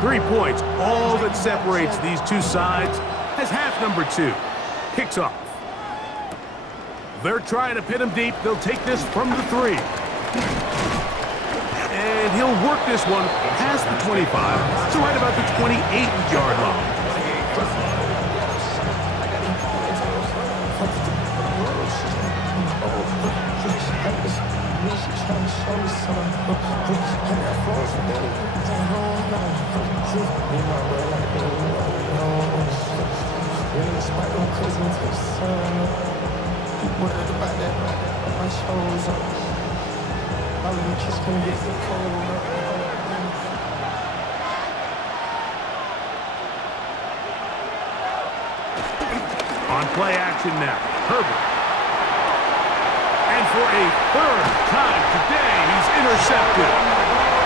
3 points, all that separates these two sides as half number 2 kicks off. They're trying to pin him deep. They'll take this from the 3. And he'll work this one past the 25 to right about the 28-yard line. On play action now, Herbert. And for a third time today, he's intercepted.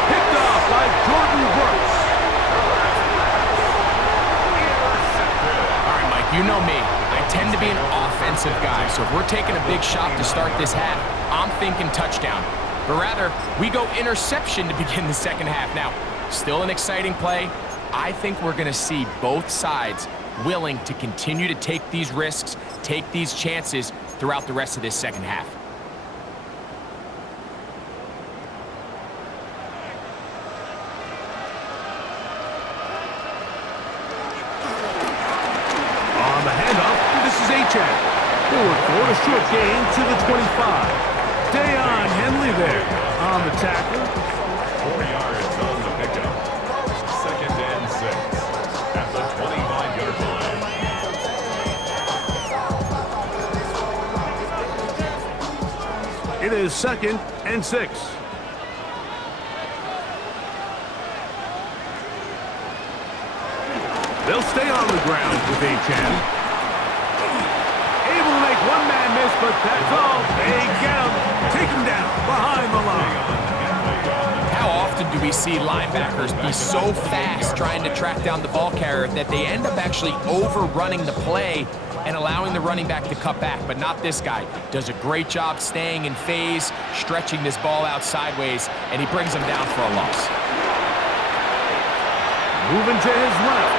Picked off by Jordan Brooks. All right, Mike, you know me. I tend to be an offensive guy, so if we're taking a big shot to start this half, I'm thinking touchdown. But rather, we go interception to begin the second half. Now, still an exciting play. I think we're going to see both sides willing to continue to take these risks, take these chances throughout the rest of this second half. On the handoff, this is H.A. Forward for a short gain to the 25. Dayon Henley there on the tackle. 4 yards on the pickup. 2nd and 6 at the 25-yard line. It is 2nd and 6. They'll stay on the ground with H.A. Able to make one man miss, but that's all. They get him, take him down behind the line. How often do we see linebackers be so fast trying to track down the ball carrier that they end up actually overrunning the play and allowing the running back to cut back? But not this guy. Does a great job staying in phase, stretching this ball out sideways, and he brings him down for a loss. Moving to his left.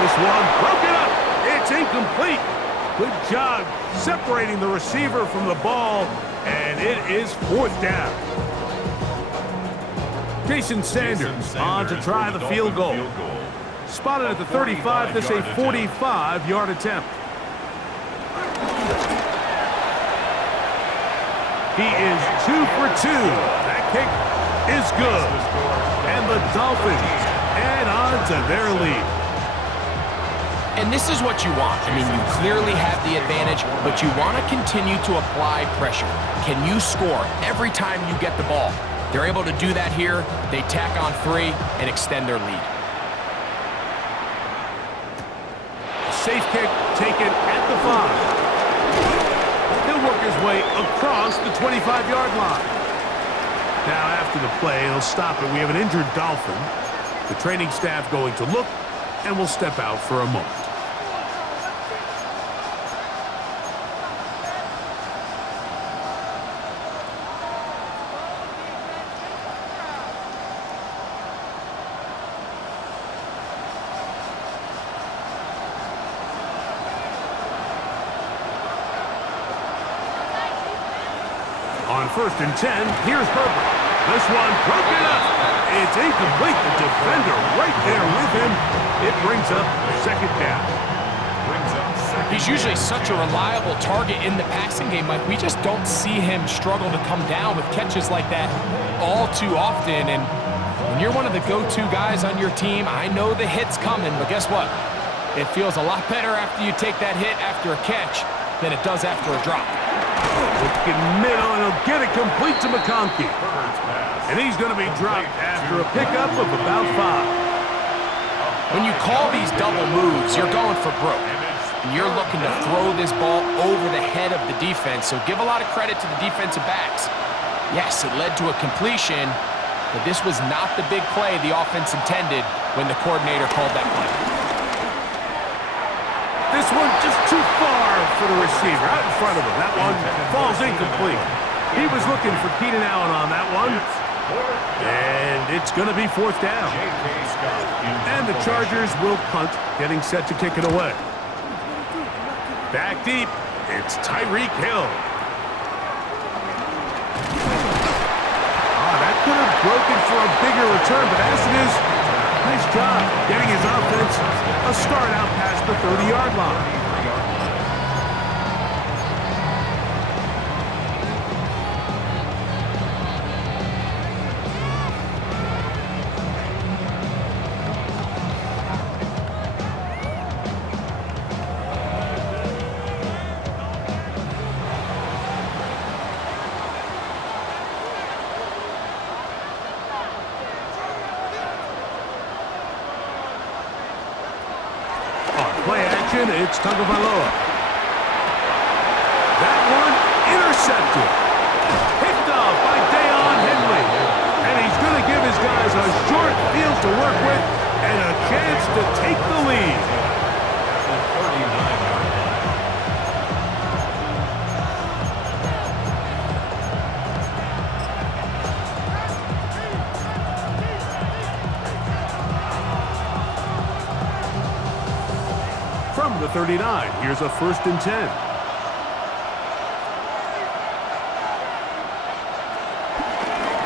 This one broken up. It's incomplete. Good job separating the receiver from the ball, and it is 4th down. Jason Sanders on to try the field goal. Spotted at the 35, this a 45-yard attempt. He is 2 for 2. That kick is good. And the Dolphins add on to their lead. And this is what you want. I mean, you clearly have the advantage, but you want to continue to apply pressure. Can you score every time you get the ball? They're able to do that here. They tack on 3 and extend their lead. Safe kick taken at the 5. He'll work his way across the 25-yard line. Now, after the play, he'll stop it. We have an injured Dolphin. The training staff going to look, and will step out for a moment. On 1st and 10, here's Herbert. This one broken up. It's incomplete. The defender right there with him. It brings up 2nd down. He's usually such a reliable target in the passing game, Mike. We just don't see him struggle to come down with catches like that all too often. And when you're one of the go-to guys on your team, I know the hit's coming, but guess what? It feels a lot better after you take that hit after a catch than it does after a drop. Looking middle, and he'll get it complete to McConkey. And he's going to be dropped after a pickup of about 5. When you call these double moves, you're going for broke. And you're looking to throw this ball over the head of the defense, so give a lot of credit to the defensive backs. Yes, it led to a completion, but this was not the big play the offense intended when the coordinator called that play. This one just too far for the receiver, out in front of him. That one falls incomplete. He was looking for Keenan Allen on that one, And it's going to be fourth down. And the Chargers will punt, getting set to kick it away. Back deep, it's Tyreek Hill. That could have broken for a bigger return, but as it is, nice job getting his offense a start out past the 30-yard line. Play action, it's Tagovailoa. That one intercepted. Picked off by Deion Henley. And he's going to give his guys a short field to work with and a chance to take the lead. From the 39, here's a 1st and 10.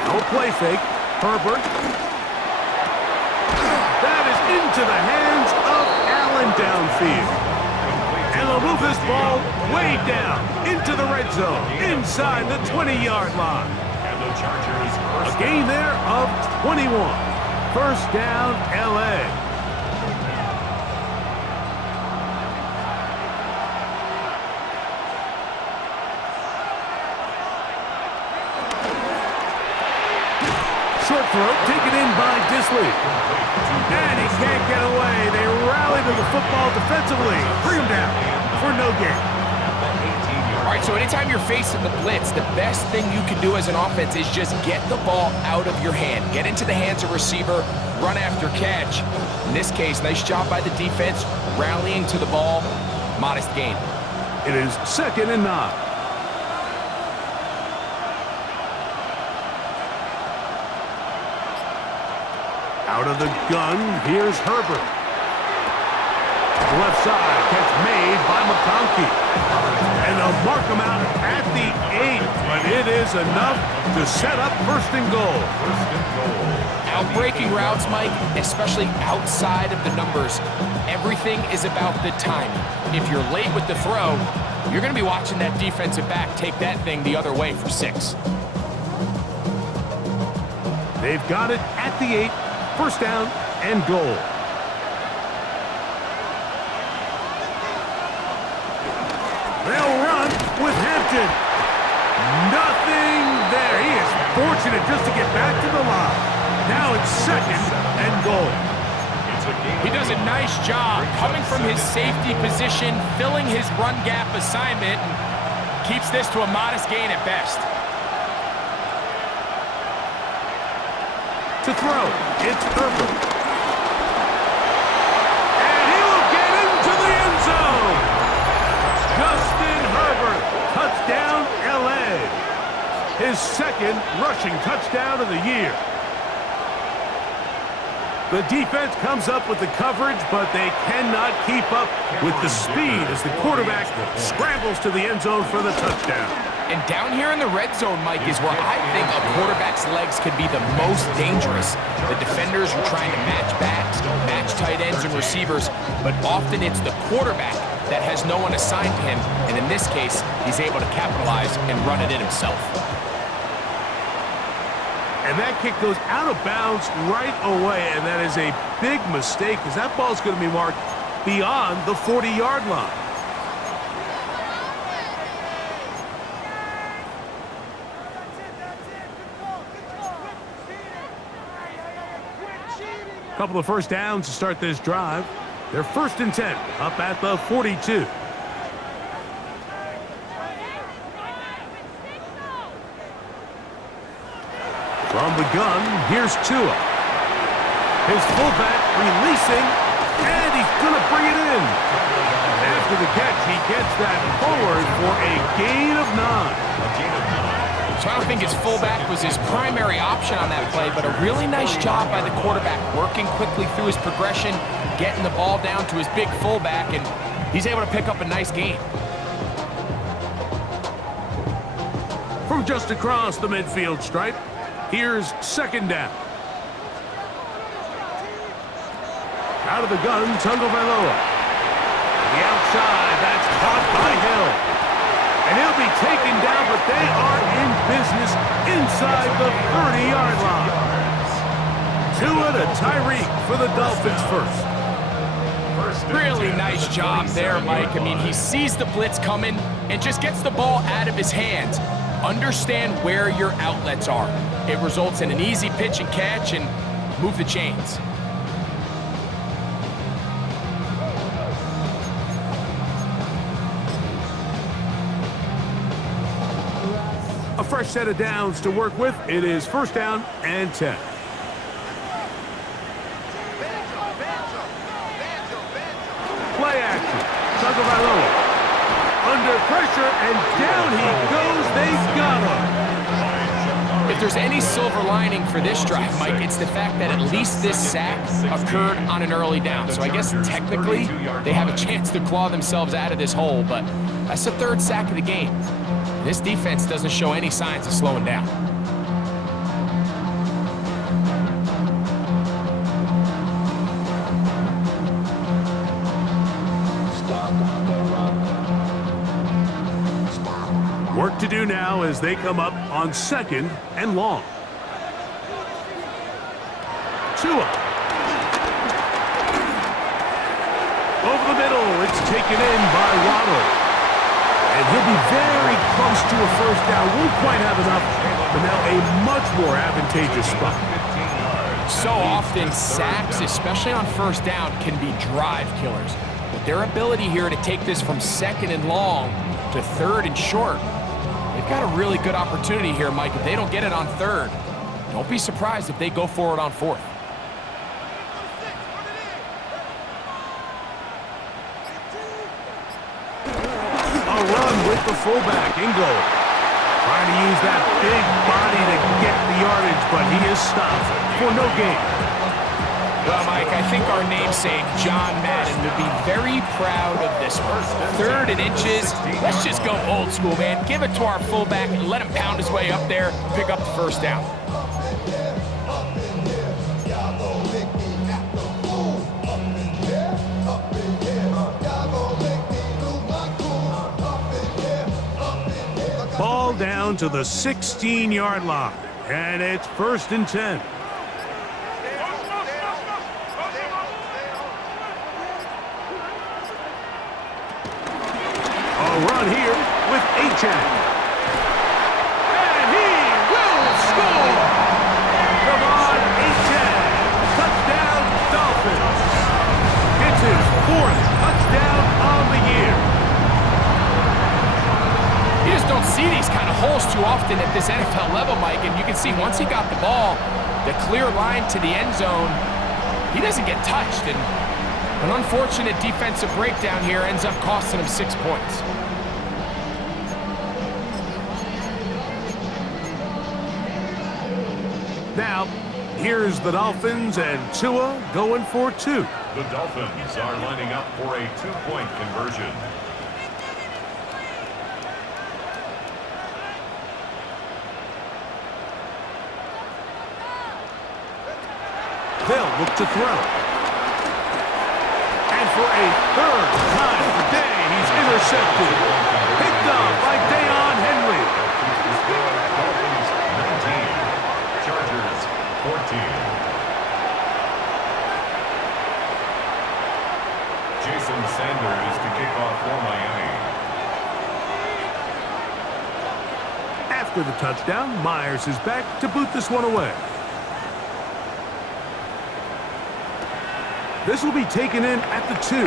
No play fake. Herbert. That is into the hands of Allen downfield. And they'll move this ball way down into the red zone, inside the 20-yard line. And the Chargers A gain there of 21. First down, L.A. Short throw, taken in by Disley. And he can't get away. They rally to the football defensively. Bring him down for no gain. All right, so anytime you're facing the blitz, the best thing you can do as an offense is just get the ball out of your hand. Get into the hands of receiver, run after catch. In this case, nice job by the defense, rallying to the ball. Modest gain. It is 2nd and 9. Out of the gun, here's Herbert. Left side, catch made by McConkey. And they'll mark him out at the 8, but it is enough to set up 1st and goal. Outbreaking routes, Mike, especially outside of the numbers, everything is about the timing. If you're late with the throw, you're going to be watching that defensive back take that thing the other way for 6. They've got it at the 8. 1st down and goal. They'll run with Hampton. Nothing there. He is fortunate just to get back to the line. Now it's 2nd and goal. He does a nice job coming from his safety position, filling his run gap assignment, and keeps this to a modest gain at best. To throw, it's Herbert. And he will get into the end zone. Justin Herbert, touchdown L.A. His 2nd rushing touchdown of the year. The defense comes up with the coverage, but they cannot keep up with the speed as the quarterback scrambles to the end zone for the touchdown. And down here in the red zone, Mike, is where I think a quarterback's legs could be the most dangerous. The defenders are trying to match backs, match tight ends and receivers, but often it's the quarterback that has no one assigned to him, and in this case, he's able to capitalize and run it in himself. And that kick goes out of bounds right away, and that is a big mistake because that ball is going to be marked beyond the 40-yard line. A couple of 1st downs to start this drive. They're 1st and 10, up at the 42. From the gun, here's Tua. His fullback releasing, and he's going to bring it in. After the catch, he gets that forward for a gain of 9. So I don't think his fullback was his primary option on that play, but a really nice job by the quarterback working quickly through his progression, getting the ball down to his big fullback, and he's able to pick up a nice gain. From just across the midfield stripe, here's second down. Out of the gun, Tagovailoa. The outside, that's caught by Hill. And he'll be taken down, but they are in business inside the 30-yard line. Tua to Tyreek for the Dolphins first. Really nice job there, Mike. I mean, he sees the blitz coming and just gets the ball out of his hands. Understand where your outlets are. It results in an easy pitch and catch and move the chains. A fresh set of downs to work with. It is first down and 10. Play action. Tagovailoa. Under pressure, and down he goes. They've got him. If there's any silver lining for this drive, Mike, it's the fact that at least this sack occurred on an early down. So I guess technically they have a chance to claw themselves out of this hole, but that's the third sack of the game. This defense doesn't show any signs of slowing down. Work to do now as they come up on second and long. Tua. Over the middle, it's taken in by Waddle. And he'll be very close to a first down. Won't quite have enough, but now a much more advantageous spot. So often, sacks, especially on first down, can be drive killers. But their ability here to take this from second and long to third and short, they've got a really good opportunity here, Mike. If they don't get it on third, don't be surprised if they go for it on fourth. A run with the fullback, Ingle. Trying to use that big body to get the yardage, but he is stopped for no gain. Well, Mike, I think our namesake, John Madden, would be very proud of this one. Third and inches. Let's just go old school, man. Give it to our fullback and let him pound his way up there, pick up the first down. Ball down to the 16-yard line, and it's first and 10. Run here with Achan. And he will score! Come on, Achan. Touchdown, Dolphins. It's his fourth touchdown on the year. You just don't see these kind of holes too often at this NFL level, Mike, and you can see once he got the ball, the clear line to the end zone, he doesn't get touched, and an unfortunate defensive breakdown here ends up costing him 6 points. Now, here's the Dolphins and Tua going for two. The Dolphins are lining up for a two-point conversion. They'll look to throw. And for a third time today, he's intercepted. Picked up by Deion Henry. Dolphins 19, Chargers 14. Jason Sanders to kick off for Miami. After the touchdown, Myers is back to boot this one away. This will be taken in at the 2.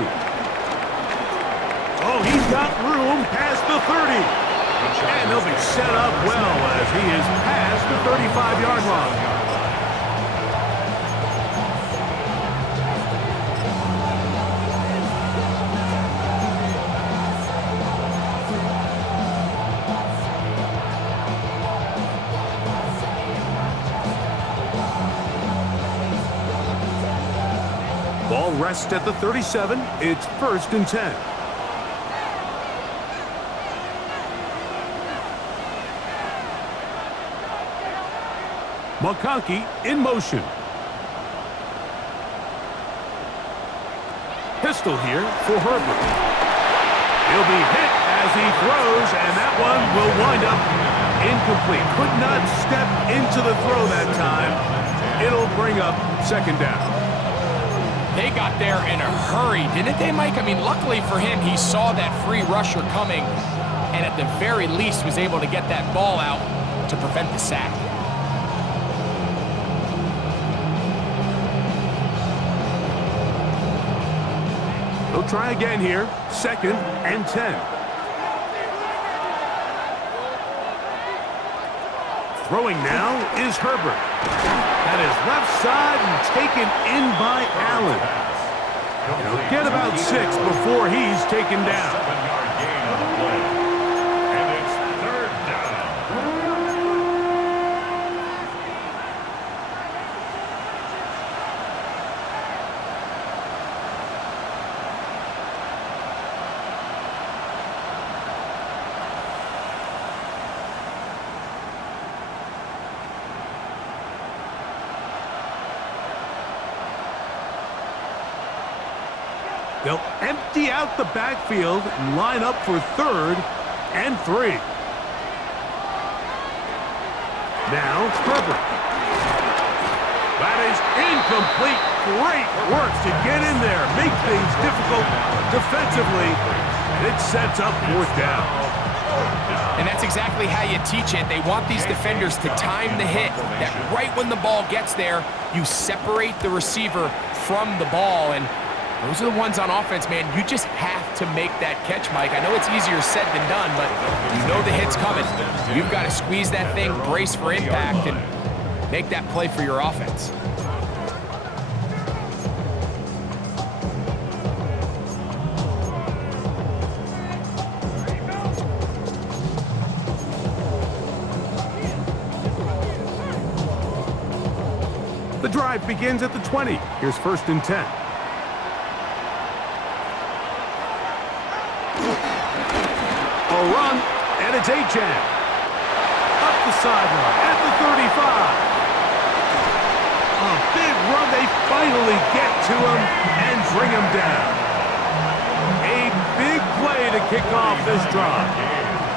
Oh, he's got room past the 30. And he'll be set up well as he is past the 35-yard line. rests at the 37. It's 1st and 10. McConkey in motion. Pistol here for Herbert. He'll be hit as he throws, and that one will wind up incomplete. Could not step into the throw that time. It'll bring up 2nd down. They got there in a hurry, didn't they, Mike? I mean, luckily for him, he saw that free rusher coming, and at the very least was able to get that ball out to prevent the sack. They'll try again here. 2nd and 10. Throwing now is Herbert. At his left side and taken in by Allen. He'll get about 6 before he's taken down. 7-yard gain on the play. And it's 3rd down. They'll empty out the backfield and line up for 3rd and 3. Now Herbert. That is incomplete. Great work to get in there, make things difficult defensively, and it sets up 4th down. And that's exactly how you teach it. They want these defenders to time the hit, that right when the ball gets there, you separate the receiver from the ball, and those are the ones on offense, man. You just have to make that catch, Mike. I know it's easier said than done, but you know the hit's coming. You've got to squeeze that thing, brace for impact, and make that play for your offense. The drive begins at the 20. Here's 1st and 10. A run, and it's Achan. Up the sideline at the 35. A big run. They finally get to him and bring him down. A big play to kick off this drive.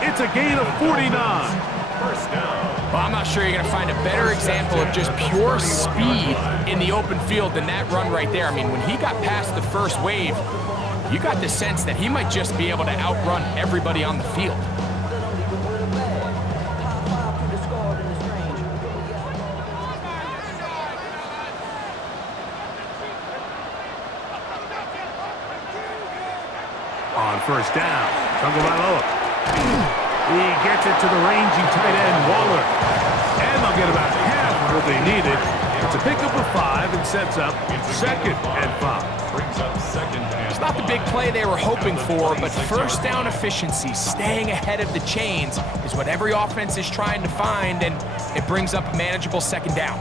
It's a gain of 49. 1st down. Well, I'm not sure you're going to find a better example of just pure speed in the open field than that run right there. I mean, when he got past the first wave, you got the sense that he might just be able to outrun everybody on the field. On 1st down, Tagovailoa. He gets it to the rangy tight end, Waller. And they'll get about half of what they needed. It's a pickup of 5 and sets up 2nd and 5. Brings up 2nd and It's not the big play they were hoping for, but 1st down efficiency, staying ahead of the chains, is what every offense is trying to find, and it brings up a manageable 2nd down.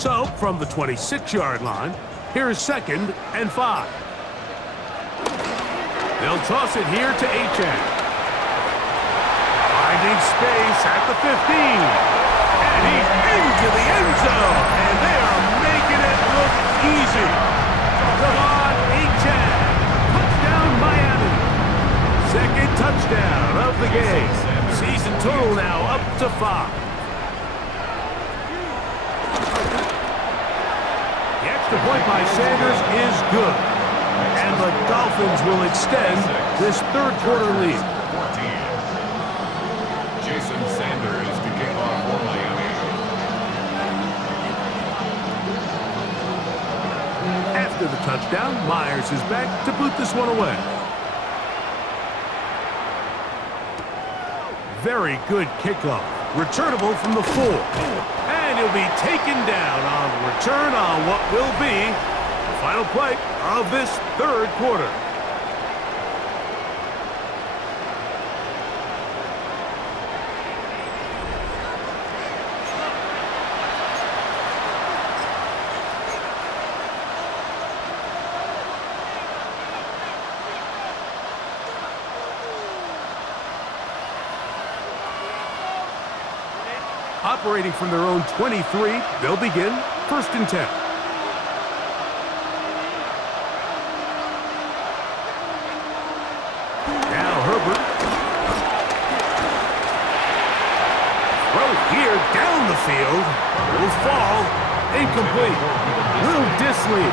So, from the 26-yard line, here's 2nd and 5. They'll toss it here to Achan. Finding space at the 15. And he's into the end zone. And they are making it look easy. Come on, Achan. Touchdown, Miami. 2nd touchdown of the game. Season total now up to 5. The point by Sanders is good. And the Dolphins will extend this 3rd quarter lead. 14. Jason Sanders to kick off for Miami. After the touchdown, Myers is back to boot this one away. Very good kickoff. returnable from the 4. And he'll be taken down on the return on what will be the final play of this third quarter. Operating from their own 23, they'll begin 1st and 10. Now Herbert. Throw here down the field. Will fall. Incomplete. Will Disley,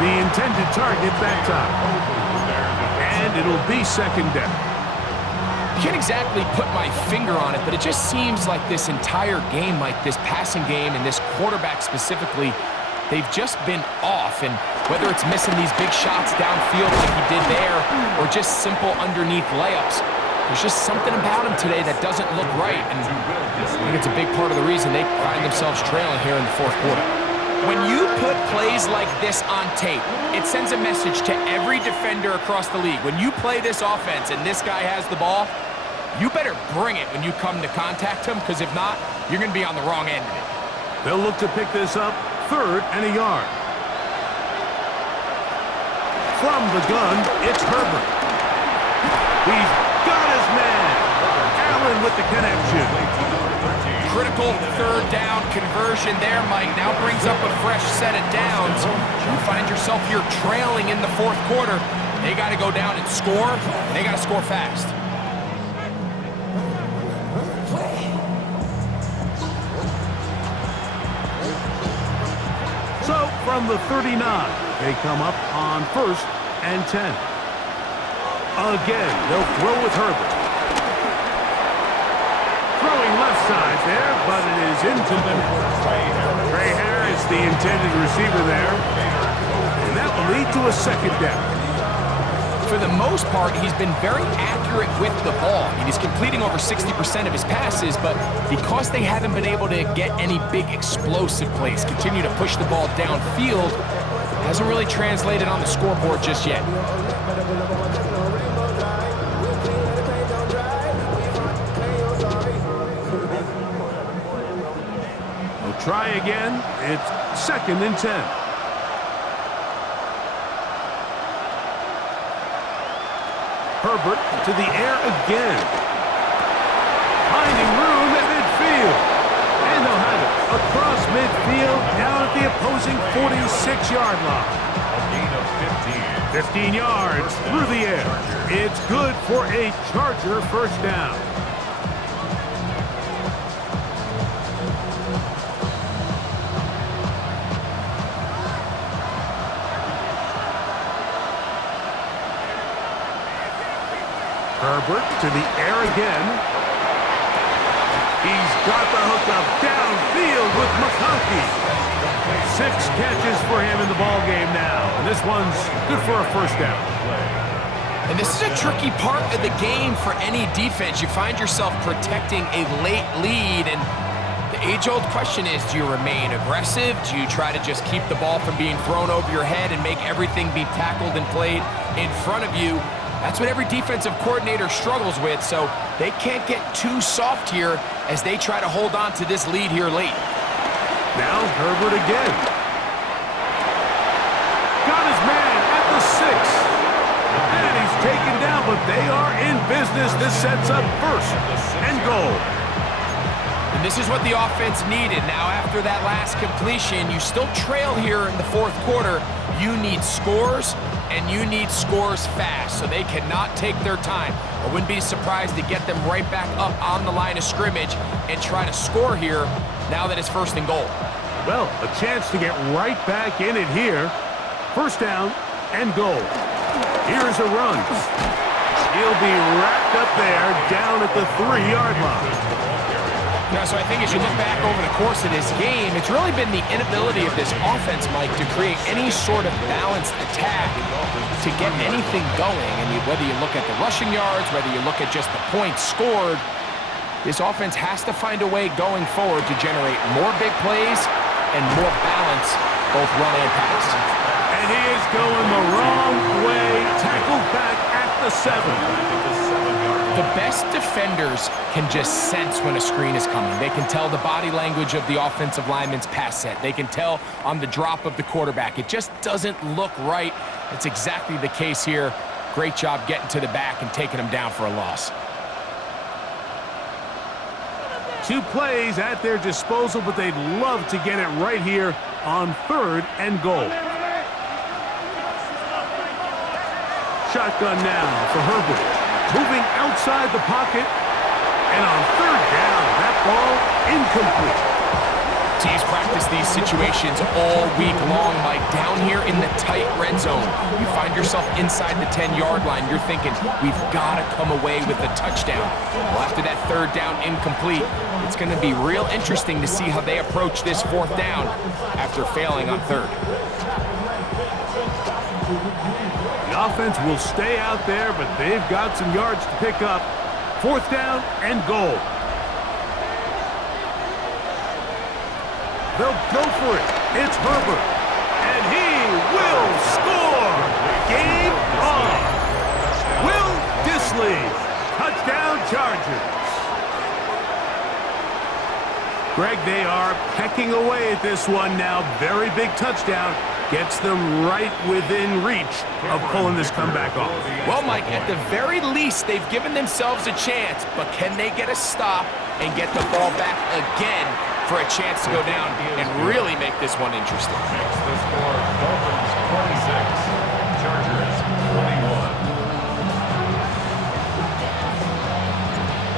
the intended target that time. And it'll be 2nd down. I can't exactly put my finger on it, but it just seems like this entire game, like this passing game and this quarterback specifically, they've just been off. And whether it's missing these big shots downfield like he did there or just simple underneath layups, there's just something about him today that doesn't look right. And I think it's a big part of the reason they find themselves trailing here in the 4th quarter. When you put plays like this on tape, it sends a message to every defender across the league. When you play this offense and this guy has the ball, you better bring it when you come to contact him, because if not, you're going to be on the wrong end of it. They'll look to pick this up 3rd and a yard. From the gun, it's Herbert. He's got his man. Allen with the connection. Critical 3rd down conversion there, Mike. Now brings up a fresh set of downs. You find yourself here trailing in the 4th quarter. They got to go down and score, and they got to score fast. So, from the 39, they come up on 1st and 10. Again, they'll throw with Herbert. Throwing left side there, but it is incomplete. Trey Harris, the intended receiver there. And that will lead to a 2nd down. For the most part, he's been very accurate with the ball. He's completing over 60% of his passes, but because they haven't been able to get any big explosive plays, continue to push the ball downfield, hasn't really translated on the scoreboard just yet. We'll try again. It's 2nd and 10. Herbert to the air again. Finding room at midfield. And they'll have it across midfield down at the opposing 46-yard line. A gain of 15 yards through the air. It's good for a Charger 1st down. Herbert to the air again. He's got the hookup downfield with McConkey. 6 catches for him in the ball game now. And this one's good for a 1st down. And this is a tricky part of the game for any defense. You find yourself protecting a late lead, and the age-old question is, do you remain aggressive? Do you try to just keep the ball from being thrown over your head and make everything be tackled and played in front of you? That's what every defensive coordinator struggles with, so they can't get too soft here as they try to hold on to this lead here late. Now Herbert again. Got his man at the 6. And he's taken down, but they are in business. This sets up 1st and goal. And this is what the offense needed. Now, after that last completion, you still trail here in the 4th quarter. You need scores, and you need scores fast, so they cannot take their time. I wouldn't be surprised to get them right back up on the line of scrimmage and try to score here now that it's 1st and goal. Well, a chance to get right back in it here. 1st down and goal. Here's a run. He'll be wrapped up there down at the 3-yard line. Now, so I think as you look back over the course of this game, it's really been the inability of this offense, Mike, to create any sort of balanced attack to get anything going. And whether you look at the rushing yards, whether you look at just the points scored, This offense has to find a way going forward to generate more big plays and more balance, both run and pass. And he is going the wrong way. Tackled back at the 7. The best defenders can just sense when a screen is coming. They can tell the body language of the offensive lineman's pass set. They can tell on the drop of the quarterback. It just doesn't look right. It's exactly the case here. Great job getting to the back and taking him down for a loss. 2 plays at their disposal, but they'd love to get it right here on 3rd and goal. Shotgun now for Herbert. Moving outside the pocket. And on 3rd down, that ball incomplete. Teams practice these situations all week long, Mike. Down here in the tight red zone, you find yourself inside the 10-yard line. You're thinking, we've got to come away with a touchdown. Well, after that 3rd down incomplete, it's going to be real interesting to see how they approach this 4th down after failing on 3rd. The offense will stay out there, but they've got some yards to pick up. 4th down and goal. They'll go for it. It's Herbert. And he will score. Game on. Will Dissly. Touchdown Chargers. Greg, they are pecking away at this one now. Very big touchdown. Gets them right within reach of pulling this comeback off. Well, Mike, at the very least, they've given themselves a chance, but can they get a stop and get the ball back again for a chance to go down and really make this one interesting? Makes the score Dolphins 26, Chargers 21.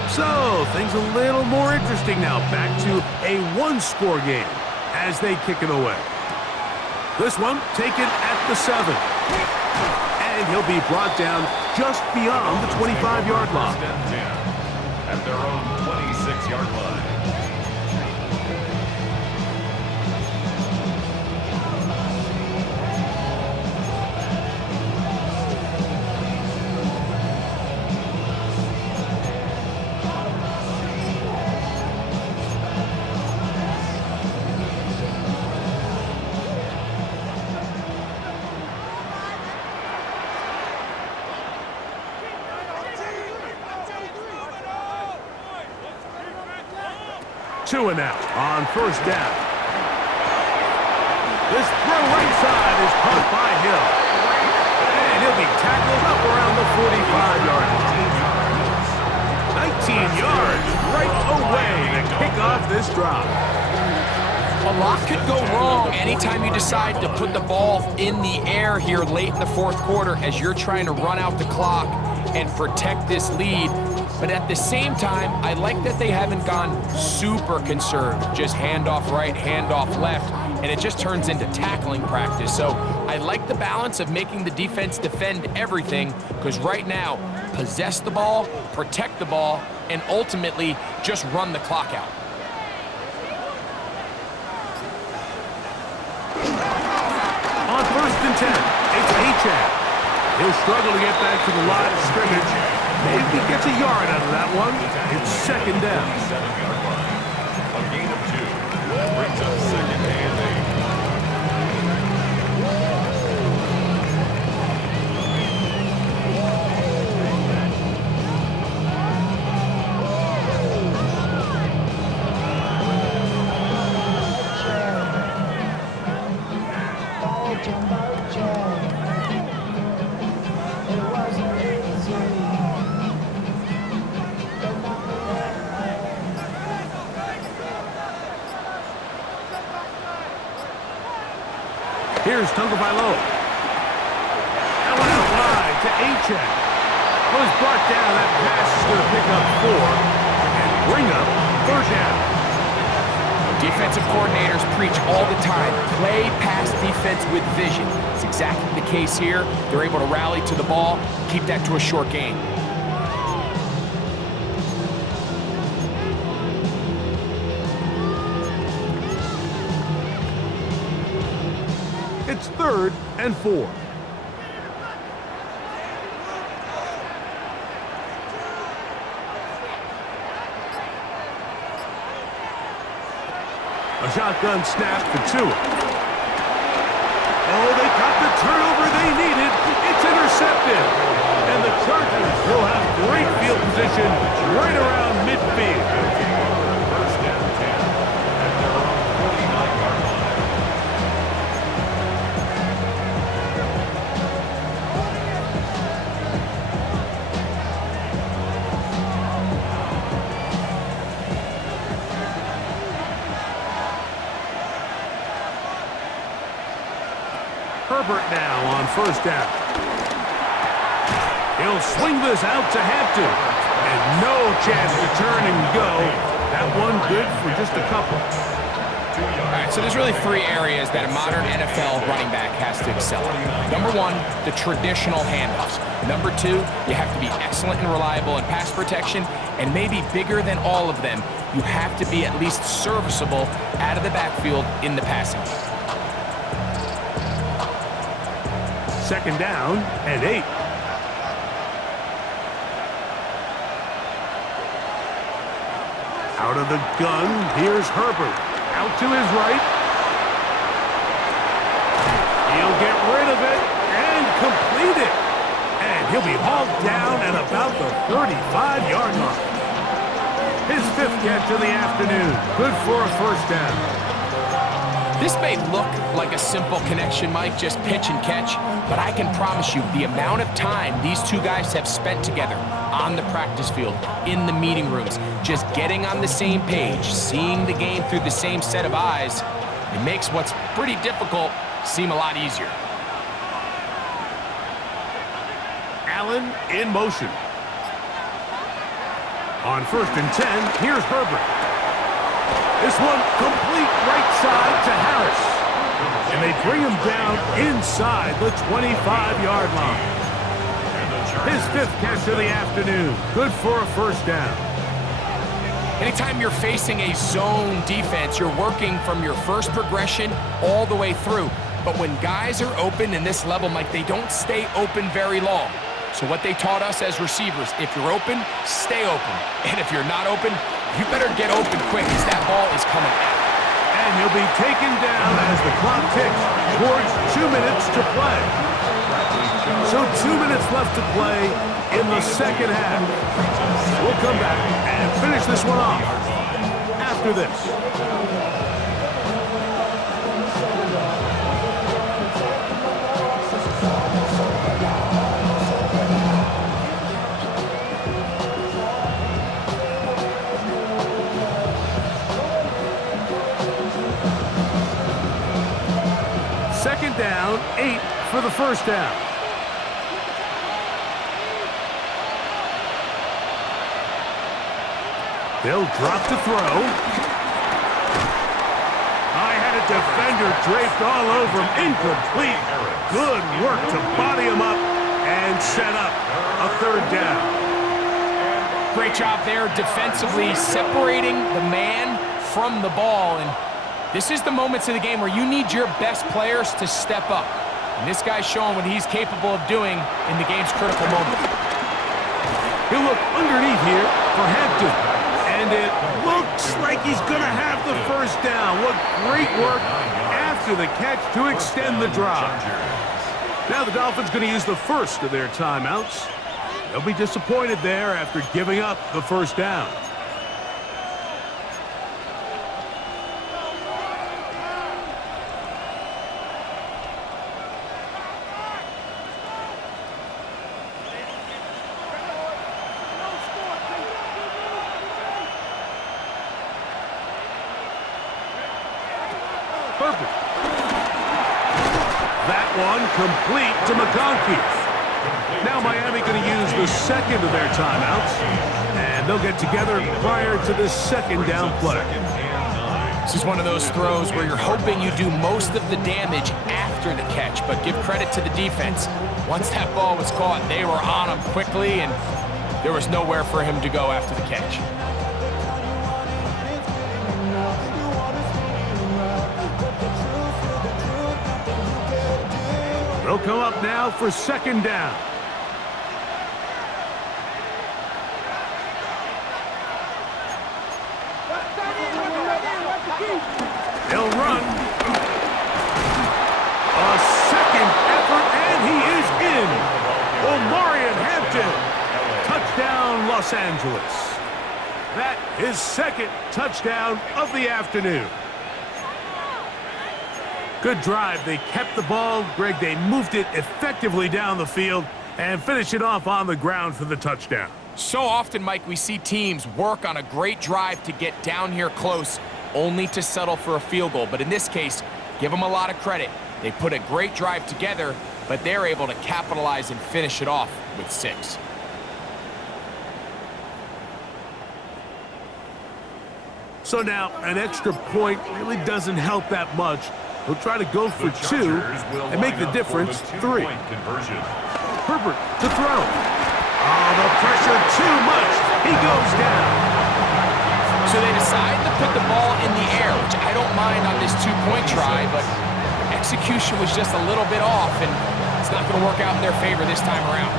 So, things a little more interesting now. Back to a 1-score game as they kick it away. This one taken at the 7. And he'll be brought down just beyond the 25-yard line. First and 10 at their own 26-yard line. Two and out on 1st down. This throw right side is caught by Hill. And he'll be tackled up around the 45-yard line. 19 yards right away to kick off this drive. A lot could go wrong anytime you decide to put the ball in the air here late in the 4th quarter as you're trying to run out the clock and protect this lead. But at the same time, I like that they haven't gone super conserved. Just handoff right, handoff left, and it just turns into tackling practice. So I like the balance of making the defense defend everything, because right now, possess the ball, protect the ball, and ultimately just run the clock out. On 1st and 10, it's Achane. He'll struggle to get back to the line of scrimmage. Maybe gets a yard out of that one. It's 2nd down. 7-yard line. A gain of 2. Brings up 2nd and 8. Here's Tagovailoa. That one out wide to Achane. Was brought down. That pass is going to pick up 4 and bring up 3rd down. Defensive coordinators preach all the time, play pass defense with vision. It's exactly the case here. They're able to rally to the ball, keep that to a short gain. It's 3rd and 4. A shotgun snap for Tua. Oh, they got the turnover they needed. It's intercepted. And the Chargers will have great field position right around midfield. First down 10 at their own 49-yard line. Herbert now on first down. He'll swing this out to Hampton. And no chance to turn and go. That one good for just a couple. All right, so there's really three areas that a modern NFL running back has to excel in. Number one, the traditional handoffs. Number two, you have to be excellent and reliable in pass protection. And maybe bigger than all of them, you have to be at least serviceable out of the backfield in the passing game. Second down and 8. Out of the gun, here's Herbert. Out to his right. He'll get rid of it and complete it. And he'll be hauled down at about the 35-yard line. His 5th catch of the afternoon. Good for a first down. This may look like a simple connection, Mike, just pitch and catch, but I can promise you the amount of time these two guys have spent together on the practice field, in the meeting rooms, just getting on the same page, seeing the game through the same set of eyes, it makes what's pretty difficult seem a lot easier. Allen in motion. On first and 10, here's Herbert. This one complete right side to Harris. And they bring him down inside the 25-yard line. His 5th catch of the afternoon. Good for a first down. Anytime you're facing a zone defense, you're working from your first progression all the way through. But when guys are open in this level, Mike, they don't stay open very long. So what they taught us as receivers, if you're open, stay open. And if you're not open, you better get open quick as that ball is coming out. And he'll be taken down as the clock ticks towards 2 minutes to play. So 2 minutes left to play in the second half. We'll come back and finish this one off after this. Second down, 8 for the first down. They'll drop to throw. I had a defender draped all over him. Incomplete. Good work to body him up and set up a third down. Great job there defensively separating the man from the ball. And this is the moments of the game where you need your best players to step up. And this guy's showing what he's capable of doing in the game's critical moment. He'll look underneath here for Hampton. And it looks like he's going to have the first down. What great work after the catch to extend the drive. Now the Dolphins going to use the first of their timeouts. They'll be disappointed there after giving up the first down. Perfect. That one complete to McConkey. Now Miami going to use the second of their timeouts, and they'll get together prior to this second down play. This is one of those throws where you're hoping you do most of the damage after the catch, but give credit to the defense. Once that ball was caught, they were on him quickly, and there was nowhere for him to go after the catch. They'll come up now for second down. He'll run. A second effort, and he is in. Omarion Hampton. Touchdown, Los Angeles. That is second touchdown of the afternoon. Good drive. They kept the ball. Greg, they moved it effectively down the field and finished it off on the ground for the touchdown. So often, Mike, we see teams work on a great drive to get down here close, only to settle for a field goal. But in this case, give them a lot of credit. They put a great drive together, but they're able to capitalize and finish it off with 6. So now, an extra point really doesn't help that much. He'll try to go for 2 and make the difference 3. Herbert to throw. Oh, the pressure too much. He goes down. So they decide to put the ball in the air, which I don't mind on this 2-point try, but execution was just a little bit off, and it's not going to work out in their favor this time around.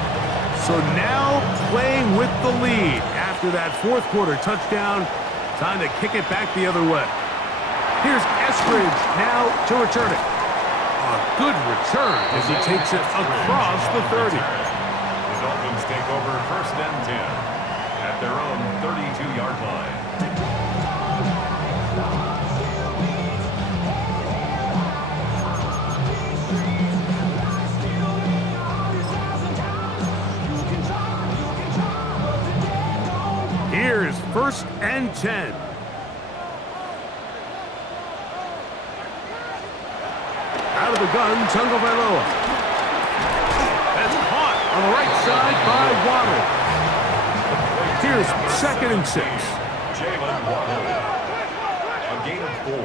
So now playing with the lead after that fourth quarter touchdown, time to kick it back the other way. Here's Eskridge now to return it. A good return as he takes it across the 30. The Dolphins take over 1st and 10 at their own 32-yard line. Here's 1st and 10. Out of the gun, Tagovailoa. That's caught on the right side by Waddle. Here's 2nd and 6. Jalen Waddle. A gain of 4.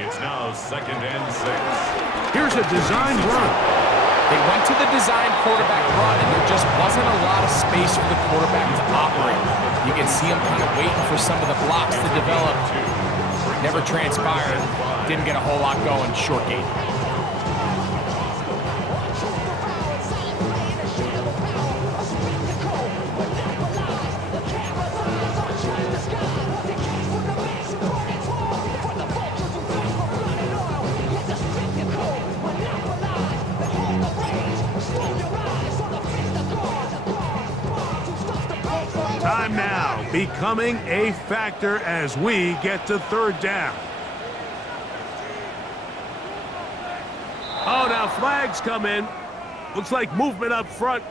It's now 2nd and 6. Here's a design run. They went to the design quarterback run, and there just wasn't a lot of space for the quarterback to operate. You can see him kind of waiting for some of the blocks to develop. Never transpired. Didn't get a whole lot going. Short game. Time now becoming a factor as we get to 3rd down. Oh, now flags come in. Looks like movement up front.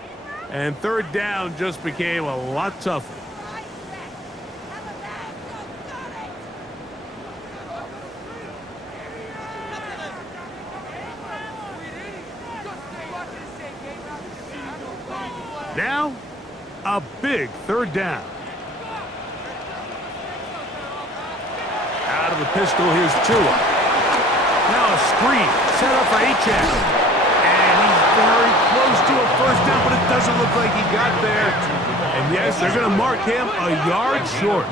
And 3rd down just became a lot tougher. Now, a big 3rd down. Out of the pistol, here's Tua. Now a screen set up for Achane. And he's very close to a 1st down, but it doesn't look like he got there. And yes, they're going to mark him a yard short.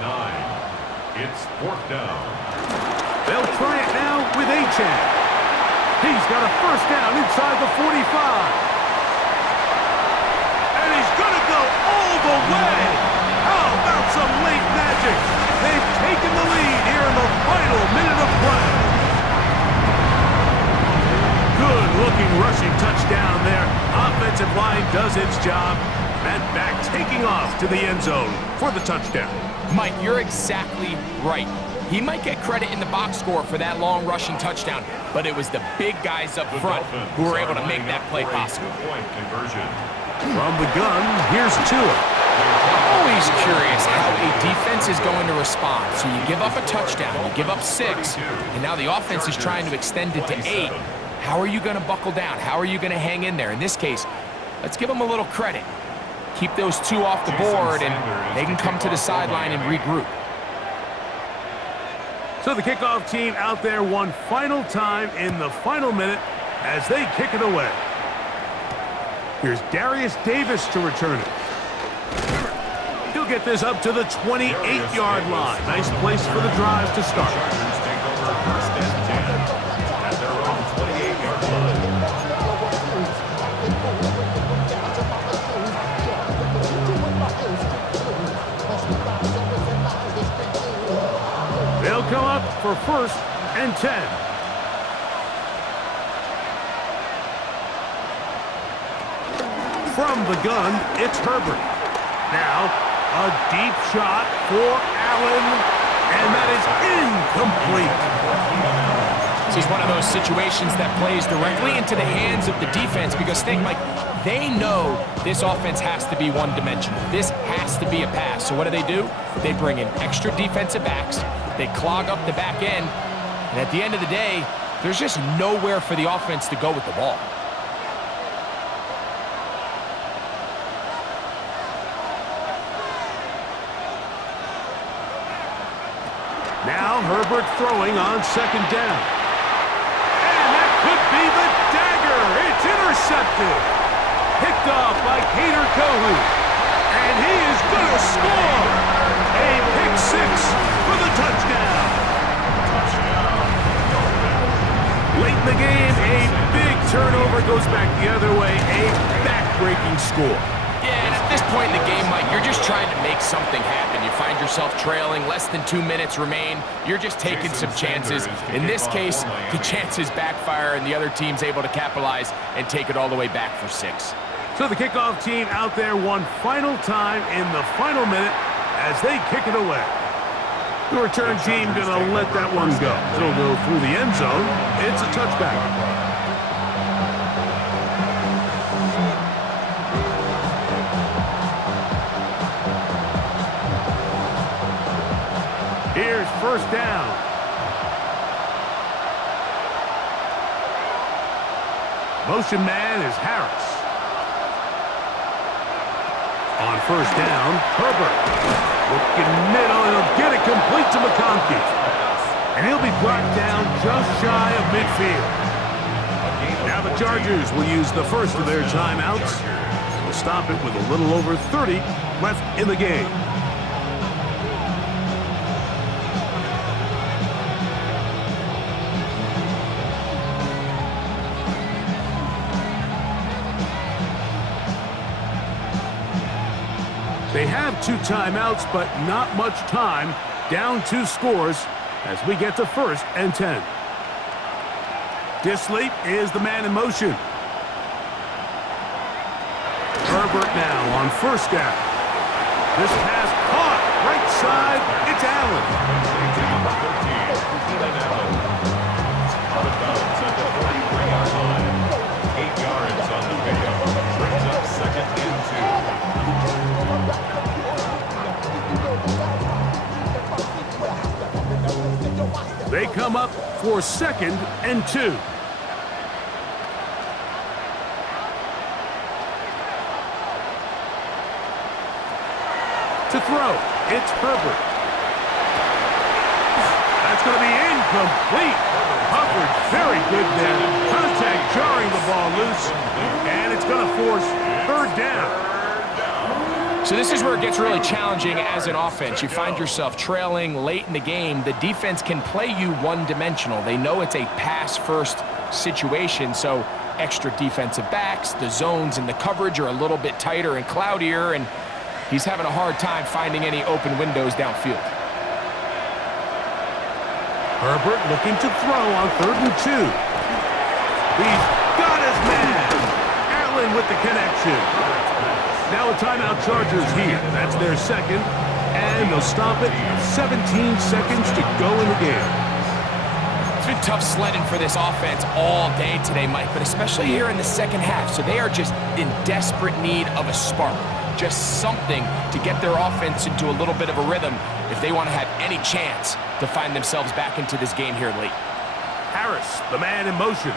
It's 4th down. They'll try it now with Achane. He's got a 1st down inside the 45. And he's going to go all the way. How about some late magic? They've taken the lead here in the final minute of play. Good-looking rushing touchdown there. Offensive line does its job. And back taking off to the end zone for the touchdown. Mike, you're exactly right. He might get credit in the box score for that long rushing touchdown, but it was the big guys up front who were able to make that play possible. From the gun, here's Tua. Always curious how a defense is going to respond. So you give up a touchdown, you give up 6, and now the offense is trying to extend it to 8. How are you going to buckle down? How are you going to hang in there? In this case, let's give them a little credit. Keep those 2 off the board, and they can come to the sideline and regroup. So the kickoff team out there one final time in the final minute as they kick it away. Here's Darius Davis to return it. He'll get this up to the 28-yard line. Nice place for the drive to start. They'll come up for 1st and 10. From the gun, it's Herbert. Now, a deep shot for Allen, and that is incomplete. This is one of those situations that plays directly into the hands of the defense because think, Mike, they know this offense has to be one-dimensional. This has to be a pass. So what do? They bring in extra defensive backs. They clog up the back end. And at the end of the day, there's just nowhere for the offense to go with the ball. Now Herbert throwing on second down. And that could be the dagger. It's intercepted. Picked off by Cater Kohu. And he is going to score. A pick six for the touchdown. Late in the game, a big turnover goes back the other way. A back-breaking score. Yeah, and at this point in the game, Mike, you're just trying to make something happen. You find yourself trailing, less than 2 minutes remain. You're just taking some chances. In this case, the chances backfire, and the other team's able to capitalize and take it all the way back for 6. So the kickoff team out there one final time in the final minute as they kick it away. The return team going to let that one go. It'll go through the end zone. It's a touchback. Here's first down. Motion man is Harris. On first down, Herbert. Looking middle, and he'll get it complete to McConkey. And he'll be brought down just shy of midfield. Now the Chargers will use the first of their timeouts. They'll stop it with a little over 30 left in the game. They have 2 timeouts, but not much time. Down 2 scores as we get to first and 10. Disley is the man in motion. Herbert now on first down. This pass caught. Right side, it's Allen. Out of bounds at the 43-yard line. 8 yards on the pickup. Brings up second and 2. They come up for second and 2. To throw, it's Herbert. That's going to be incomplete. Coverage very good there. Contact jarring the ball loose, and it's going to force third down. So this is where it gets really challenging as an offense. You find yourself trailing late in the game. The defense can play you one-dimensional. They know it's a pass-first situation, so extra defensive backs, the zones and the coverage are a little bit tighter and cloudier, and he's having a hard time finding any open windows downfield. Herbert looking to throw on third and 2. He's got his man. Allen with the connection. Now a timeout Chargers here. That's their second. And they'll stop it. 17 seconds to go in the game. It's been tough sledding for this offense all day today, Mike, but especially here in the second half. So they are just in desperate need of a spark. Just something to get their offense into a little bit of a rhythm if they want to have any chance to find themselves back into this game here late. Harris, the man in motion.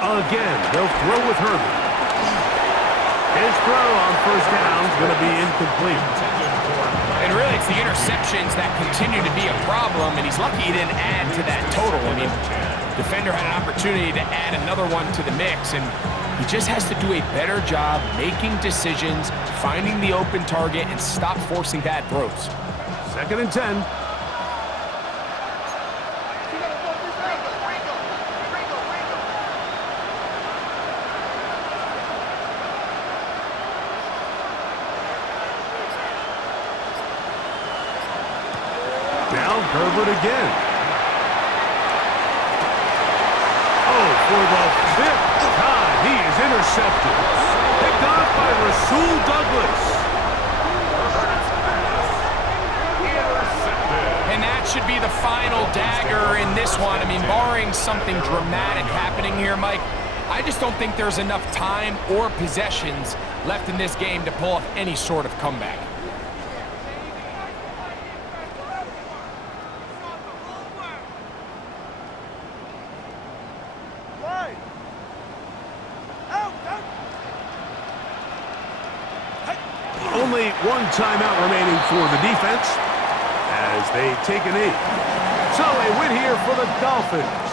Again, they'll throw with Herbert. His throw on first down is going to be incomplete. And really, it's the interceptions that continue to be a problem, and he's lucky he didn't add to that total. I mean, defender had an opportunity to add another one to the mix, and he just has to do a better job making decisions, finding the open target, and stop forcing bad throws. Second and 10. Now Herbert again. for the 5th time. He is intercepted. Picked off by Rasul Douglas. And that should be the final dagger in this one. I mean, barring something dramatic happening here, Mike, I just don't think there's enough time or possessions left in this game to pull off any sort of comeback. Only one timeout remaining for the defense as they take a knee. So a win here for the Dolphins.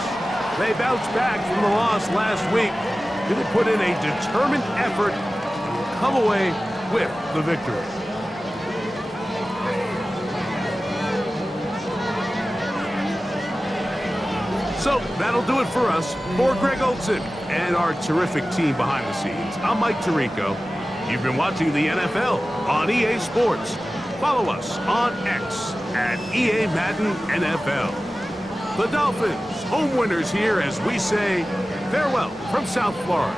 They bounced back from the loss last week. Going to put in a determined effort and will come away with the victory. So that'll do it for us. For Greg Olson and our terrific team behind the scenes, I'm Mike Tirico. You've been watching the NFL on EA Sports. Follow us on X at EA Madden NFL. The Dolphins, home winners here as we say farewell from South Florida.